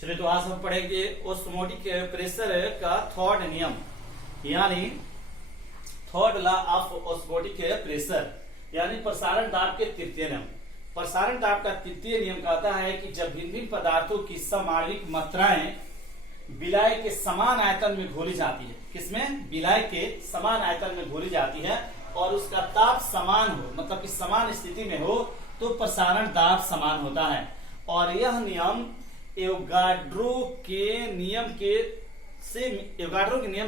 चलिए तो आज हम पढ़ेंगे ऑस्मोटिक प्रेशर का थर्ड नियम, यानी third law of osmotic pressure, यानी प्रसारण दाब के तृतीय नियम। प्रसारण दाब का तृतीय नियम कहता है कि जब भिन्न भिन्न पदार्थों की समआण्विक मात्राएं विलाय के समान आयतन में घोली जाती है, किसमें? विलाय के समान आयतन में घोली जाती है और उसका ताप समान हो, मतलब कि समान स्थिति में हो, तो प्रसारण दाब समान होता है। और यह नियम एवोगाड्रो के नियम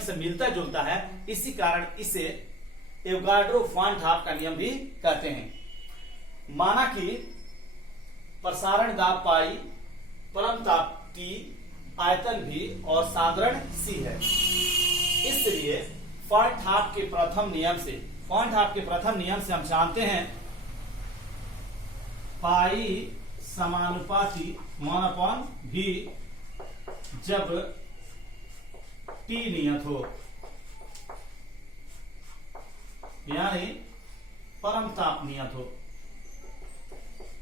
से मिलता जुलता है, इसी कारण इसे एवोगाड्रो-फ़ॉन्ट-हाफ का नियम भी कहते हैं। माना कि प्रसारण दाब पाई, परम ताप T, आयतन भी और साधारण C है। इसलिए फ़ॉन्ट-हाफ के प्रथम नियम से हम जानते हैं पाई समानुपाती 1/V जब T नियत हो, यानी परम ताप नियत हो।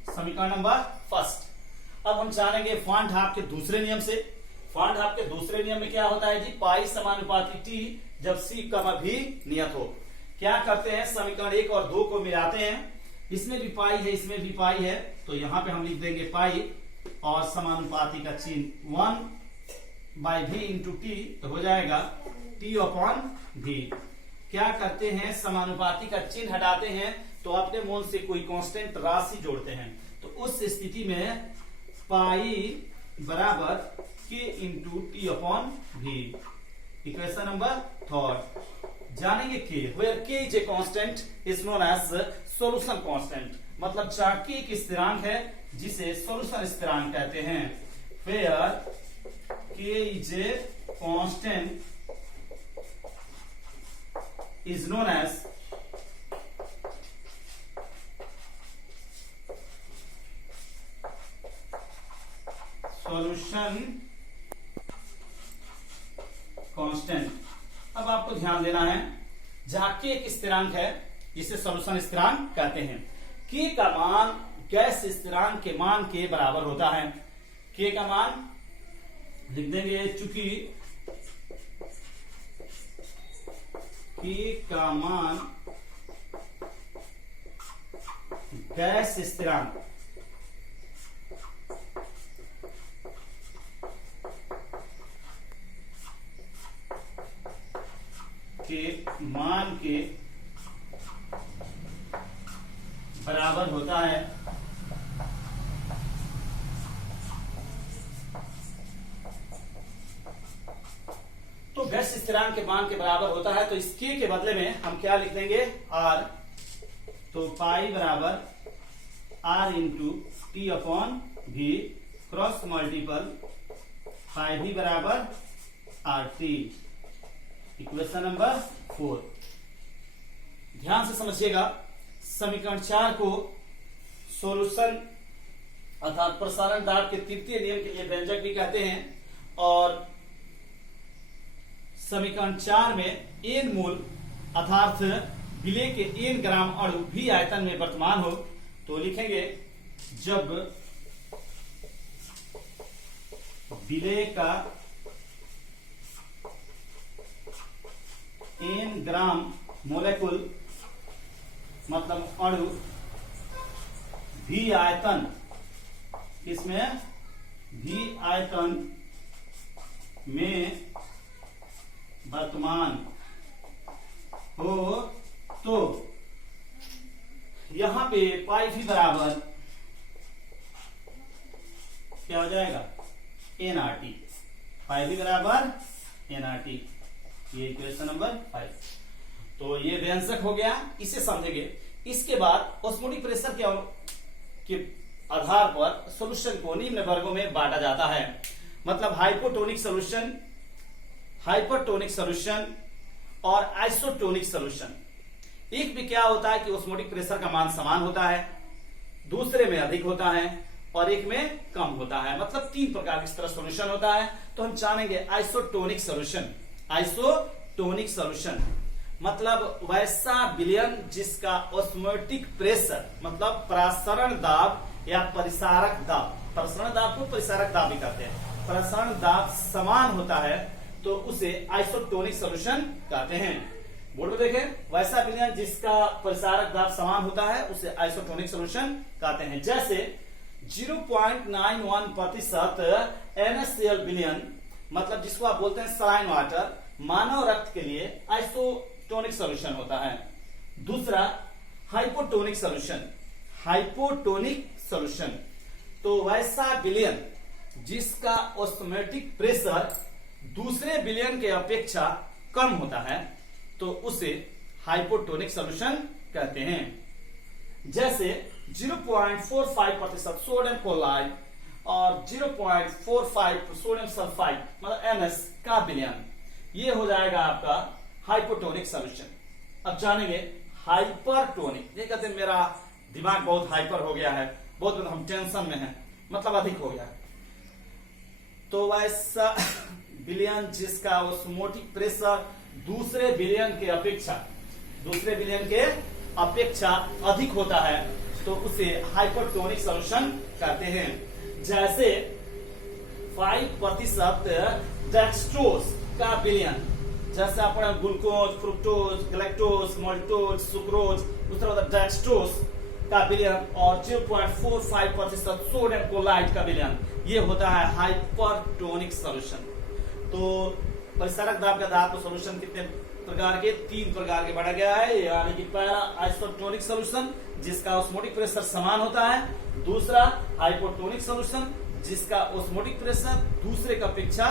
समीकरण नंबर फर्स्ट। अब हम जानेंगे फ़ॉन्ट-हाफ के दूसरे नियम से। फ़ॉन्ट-हाफ के दूसरे नियम में क्या होता है जी? पाई समानुपाती T जब C, V नियत हो। क्या करते हैं? समीकरण 1 और 2 को मिलाते हैं। इसमें भी पाई है, इसमें भी पाई है, तो यहां पे हम लिख देंगे पाई और समानुपाती का चिन्ह 1/V इंटू T, तो हो जाएगा T/V। क्या करते हैं? समानुपाती का चिन्ह हटाते हैं तो अपने मन से कोई कांस्टेंट राशि जोड़ते हैं, तो उस स्थिति में पाई बराबर K into T/V। Equation number third. जानेंगे K, where K is a constant is known as solution constant, मतलब जहाँ K एक स्थिरांक है जिसे solution स्थिरांक कहते हैं। where K is a constant is known as solution constant। अब आपको ध्यान देना है, जहां K एक स्थिरांक है जिसे सॉल्यूशन स्थिरांक कहते हैं। K का मान गैस स्थिरांक के मान के बराबर होता है। K का मान लिख देंगे, चूंकि K का मान गैस स्थिरांक के मान के बराबर होता है, तो गैस स्थिरांक के मान के बराबर होता है, तो इस K के बदले में हम क्या लिख देंगे? R। तो पाई बराबर R into T/V cross multiple pi भी बराबर RT। Equation number 4। ध्यान से समझिएगा, समीकरण 4 को सॉल्यूशन अर्थात प्रसारण दाब के तृतीय नियम के लिए व्यंजक भी कहते हैं। और समीकरण 4 में n मोल अर्थात विलेय के n ग्राम अणु भी आयतन में वर्तमान हो, तो लिखेंगे जब विलेय का n ग्राम मोलेकुल मतलब अणु भी आयतन, इसमें भी आयतन में वर्तमान हो, तो यहां पे पाई भी बराबर क्या हो जाएगा? nRT। पाई भी बराबर nRT। ये इक्वेशन नंबर 5। तो ये व्यंजक हो गया, इसे समझेंगे। इसके बाद ऑस्मोटिक प्रेशर के आधार पर सॉल्यूशन को निम्न वर्गों में बांटा जाता है, मतलब हाइपोटोनिक सॉल्यूशन, हाइपरटोनिक सॉल्यूशन और आइसोटोनिक सॉल्यूशन। एक में क्या होता है कि ऑस्मोटिक प्रेशर का मान समान होता है, दूसरे में अधिक होता है और एक में कम होता है, मतलब 3 प्रकार की तरह सॉल्यूशन होता है। तो हम जानेंगे आइसोटोनिक सॉल्यूशन। आइसोटोनिक सॉल्यूशन मतलब वैसा विलयन जिसका ऑस्मोटिक प्रेशर मतलब प्रसारण दाब या परिसारक दाब, प्रसारण दाब को परिसारक दाब भी कहते हैं, प्रसरण दाब समान होता है तो उसे आइसोटोनिक सॉल्यूशन कहते हैं। बोर्ड में देखें, वैसा विलयन जिसका परिसारक दाब समान होता है उसे आइसोटोनिक सॉल्यूशन कहते हैं। जैसे 0.91% NaCl विलयन, मतलब जिसको आप बोलते हैं सलाइन वाटर, मानव रक्त के लिए आइसोटोनिक सॉल्यूशन होता है। दूसरा हाइपोटोनिक सॉल्यूशन, हाइपोटोनिक सॉल्यूशन, तो वैसा विलयन जिसका ऑस्मोटिक प्रेशर दूसरे विलयन के अपेक्षा कम होता है तो उसे हाइपोटोनिक सॉल्यूशन कहते हैं। जैसे 0.45% सोडियम क्लोराइड और 0.45 सोडियम सल्फाइड मतलब NS का विलयन, ये हो जाएगा आपका हाइपोटोनिक सॉल्यूशन। अब जानेंगे हाइपरटोनिक। ये कहते हैं मेरा दिमाग बहुत हाइपर हो गया है, बहुत हम टेंशन में हैं, मतलब अधिक हो गया है। तो वैसा विलयन जिसका ऑस्मोटिक प्रेशर दूसरे विलयन के अपेक्षा अधिक होता है तो उसे हाइपरटोनिक सॉल्यूशन कहते हैं। जैसे 5% डेक्सट्रोज का विलयन, जैसे अपने glucose, fructose, galactose, maltose, sucrose, उस तरह डेक्सट्रोज का विलयन और 0.45% सोडियम क्लोराइड का विलयन, ये होता है हाइपरटोनिक सॉल्यूशन। तो परिसारक दाब का धातु सॉल्यूशन कितने प्रकार के? 3 प्रकार के बांटा गया है, यानी कि पहला आइसोटोनिक सॉल्यूशन जिसका ऑस्मोटिक प्रेशर समान होता है, दूसरा हाइपोटोनिक सॉल्यूशन जिसका ऑस्मोटिक प्रेशर दूसरे की अपेक्षा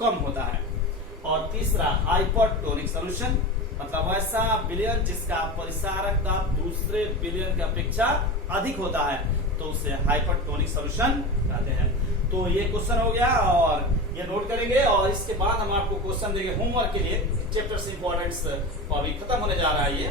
कम होता है, और तीसरा हाइपरटोनिक सॉल्यूशन मतलब वैसा विलयन जिसका परिसारक दाब दूसरे विलयन की अपेक्षा अधिक होता है तो उसे हाइपरटोनिक सॉल्यूशन कहते हैं। तो ये क्वेश्चन हो गया और ये नोट करेंगे, और इसके बाद हम आपको क्वेश्चन देंगे होमवर्क के लिए। चैप्टर से इंपॉर्टेंस अभी खत्म होने जा रहा है ये।